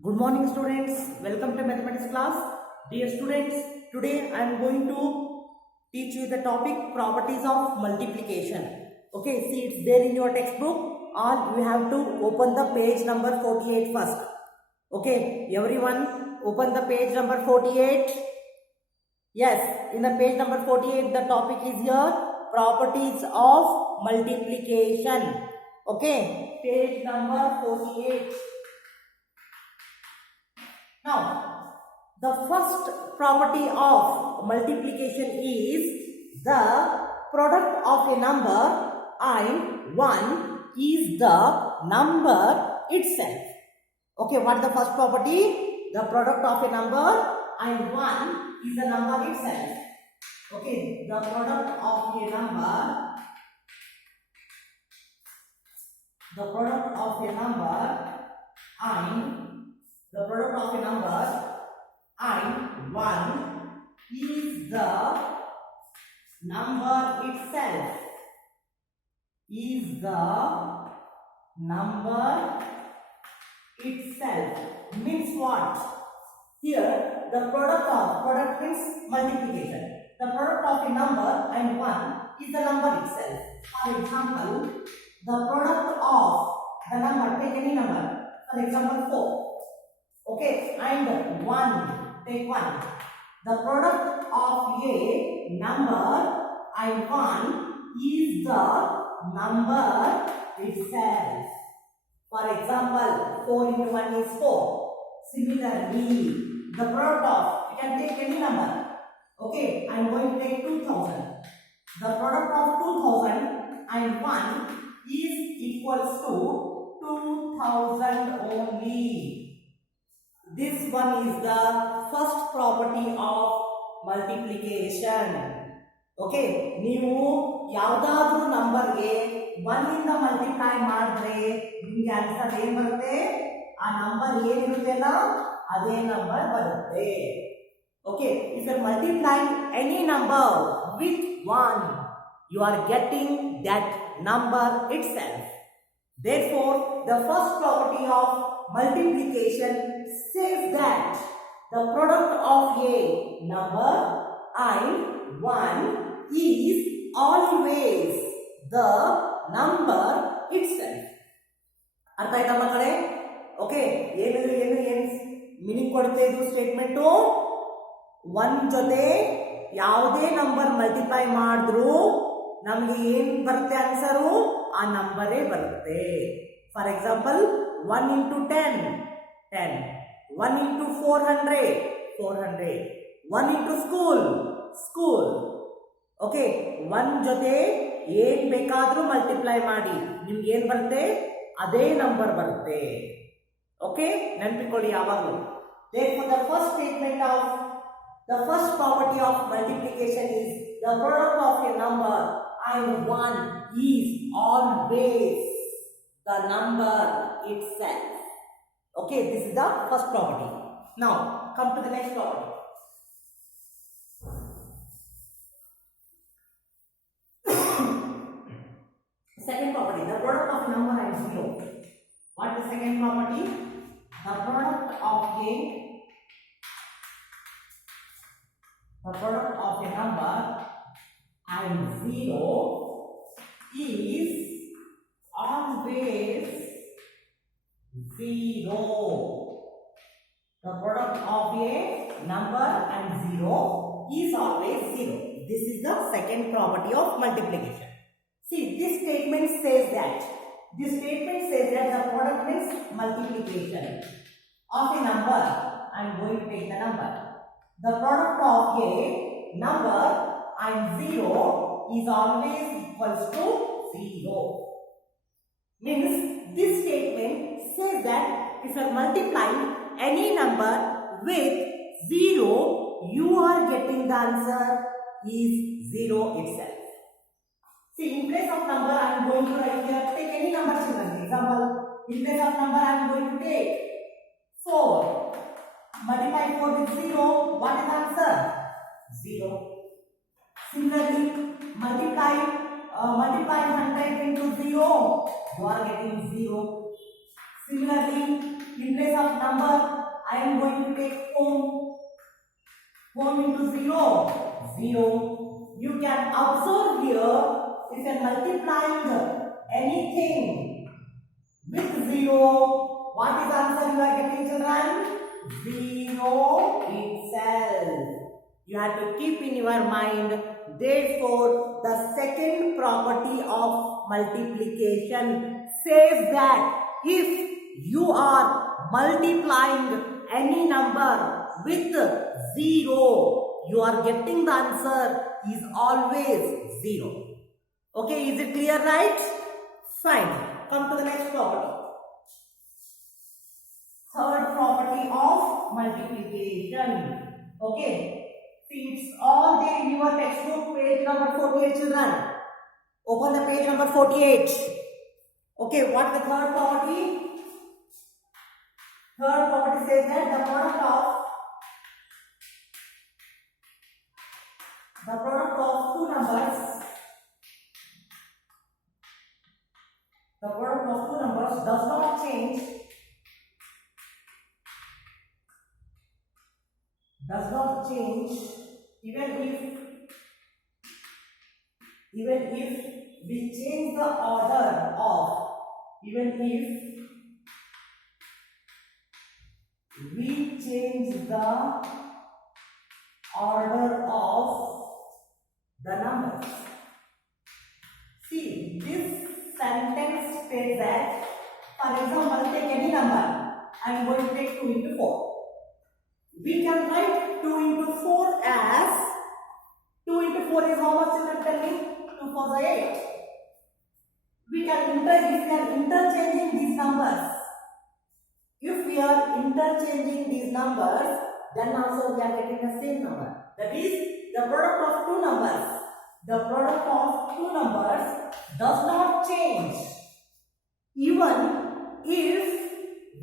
Good morning students, welcome to mathematics class. Dear students, today I am going to teach you the topic properties of multiplication. Okay, see it's there in your textbook or you have to open the page number 48 first. Okay, everyone open the page number 48. Yes, in the page number 48 the topic is here properties of multiplication. Okay, page number 48. Now, the first property of multiplication is the product of a number and 1 is the number itself. Okay, what is the first property? The product of a number and 1 is the number itself. Okay, the product of a number, the product of a number and the product of a number and 1 is the number itself. Is the number itself. Means what? Here the product means multiplication. The product of a number and 1 is the number itself. For example, the product of the number, take any number. For example, 4. Okay, and 1, take 1. The product of a number and 1 is the number itself. For example, 4 into 1 is 4. Similarly, the product of, you can take any number. Okay, I am going to take 2000. The product of 2000 and 1 is equals to 2000 only. This one is the first property of multiplication. Okay, ನೀವು ಯಾವುದಾದರೂ ನಂಬರ್ಗೆ 1 ಇಂದ multiply ಮಾಡಿದ್ರೆ ನಿಮಗೆ answer ಏನು ಬರುತ್ತೆ? ಆ number ಏನಿರುತ್ತಲ್ಲ ಅದೇ ನಂಬರ್ ಬರುತ್ತೆ. Okay, if you multiply any number with 1, you are getting that number itself. Therefore, the first property of multiplication says that the product of a number and 1 is always the number itself. ಅರ್ಥ ಆಯ್ತಾ ಮಕ್ಕಳೇ? Okay, ಏನು meaning ಕೊಡುತ್ತೆ ಇದು statement? 1 ಜೊತೆ ಯಾವುದೇ number multiply ಮಾಡಿದ್ರು ನಮಗೆ ಏನು ಬರುತ್ತೆ ಆನ್ಸರು? ಆ ನಂಬರೇ ಬರುತ್ತೆ. For example 1 into 10, 10. 1 into 400, 400. 1 into school, school. Okay, 1 ಜೊತೆ ಏನು ಬೇಕಾದರೂ ಮಲ್ಟಿಪ್ಲೈ ಮಾಡಿ ನಿಮ್ಗೆ ಏನು ಬರುತ್ತೆ? ಅದೇ ನಂಬರ್ ಬರುತ್ತೆ. ಓಕೆ, ನೆನಪಿಕೊಳ್ಳಿ ಯಾವಾಗಲೂ. Therefore, the first statement of the first property of multiplication is the product of a number and 1 is always the number itself. Okay, this is the first property. Now, come to the next property. Second property, the product of number and 0. What is the second property? The product of a number and 0 is always 0. The product of a number and 0 is always 0. This is the second property of multiplication. See, this statement says that the product means multiplication of a number. I am going to take the number. The product of a number and 0 is always equals to 0. Means this statement says that if you are multiplying any number with 0, you are getting the answer is 0 itself. See, in place of number, I am going to write here, take any number children. Example, in place of number, I am going to take 4. Multiply 4 with 0, what is the answer? 0. Similarly, multiply 100 into 0, you are getting 0. Similarly, In place of number, I am going to take home. Home into 0, 0. You can observe here, if you are multiplying anything with 0, what is the answer you are getting, children? 0 itself. You have to keep in your mind. Therefore, the second property of multiplication says that if you are multiplying any number with 0, you are getting the answer is always 0. Okay, is it clear, right? Fine. Come to the next property. Third property of multiplication. Okay. See, it's all there in your textbook, page number 48, children. Open the page number 48. Okay, what the third property? Third property says that the product of two numbers, does not change. Does not change even if we change the order of, even if we change the order of the numbers. See, this sentence states that, for example, take any number. I am going to take 2 into 4. We can write 2 into 4 as 2 into 4 is how much, children? Tell me. 2 4 is 8. If we are interchanging these numbers, then also we are getting the same number. That is, the product of two numbers. The product of two numbers does not change even if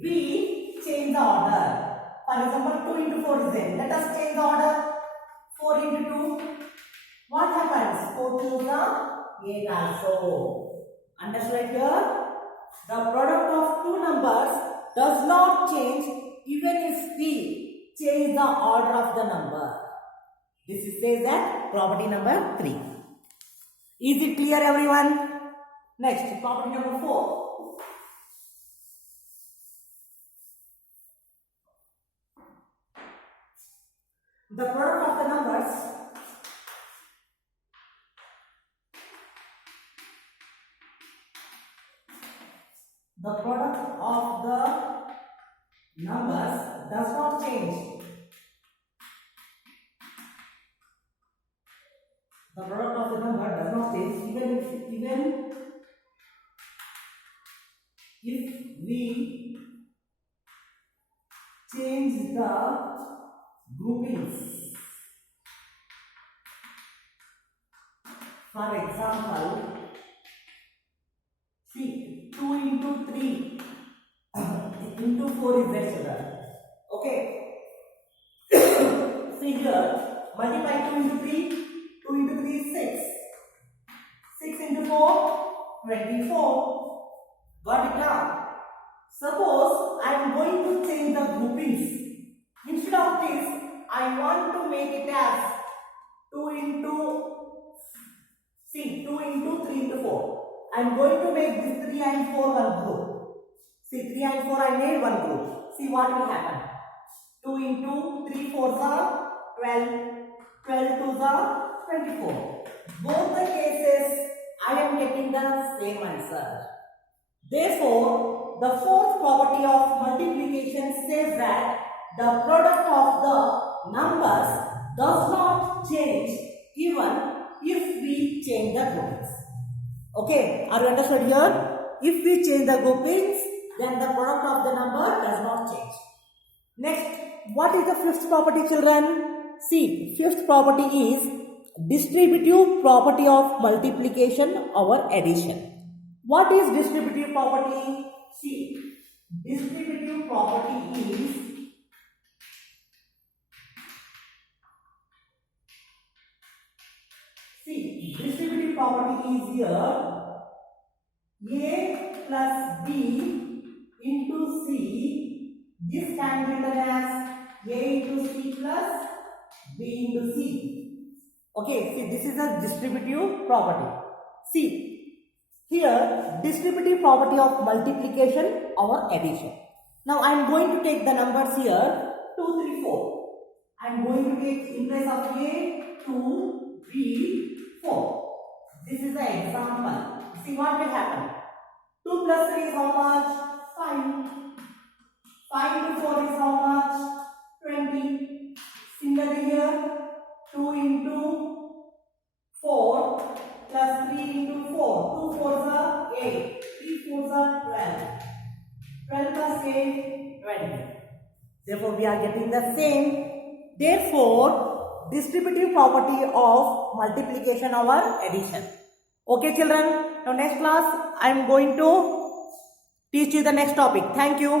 we change the order. For example, 2 into 4 is there. Let us change the order. 4 into 2. What happens? 4 to the 8 also. Understood here? The product of two numbers does not change even if we change the order of the number. This says that property number 3. Is it clear, everyone? Next, property number 4. The product of the numbers does not change. The product of the number does not change even if we change the groupings. For example, see, 2 into 3 into 4 is there. Okay. See here, multiply 2 into 3. 2 into 3 is 6. 6 into 4, 24. Got it now? Suppose I am going to change the groupings. Instead of this, I want to make it as 2 into 3 into 4. I am going to make this 3 and 4 one group. See, 3 and 4 I made one group. See what will happen. 2 into 3 4s are 12. 12 2s are 24. Both the cases I am getting the same answer. Therefore, the fourth property of multiplication says that the product of the numbers does not change even if we change the groupings. Okay, are you understood here? If we change the groupings, then the product of the number does not change. Next, what is the fifth property, children? See, fifth property is distributive property of multiplication or addition. What is distributive property? See, distributive property is here A plus B into C This can be written as A into C plus B into C. Okay, see, this is a distributive property. See, here distributive property of multiplication or addition. Now I am going to take the numbers here 2, 3, 4. I am going to take in place of A 2, 3, 4. This is the example. See what will happen. 2 plus 3 is how much? 5. 5 into 4 is how much? 20. Similarly here, 2 into 4 plus 3 into 4. 2 4s are 8. 3 4s are 12. 12 plus 8, 20. Therefore, we are getting the same. Therefore, distributive property of multiplication or addition. Okay, children. Now, next class, I am going to teach you the next topic. Thank you.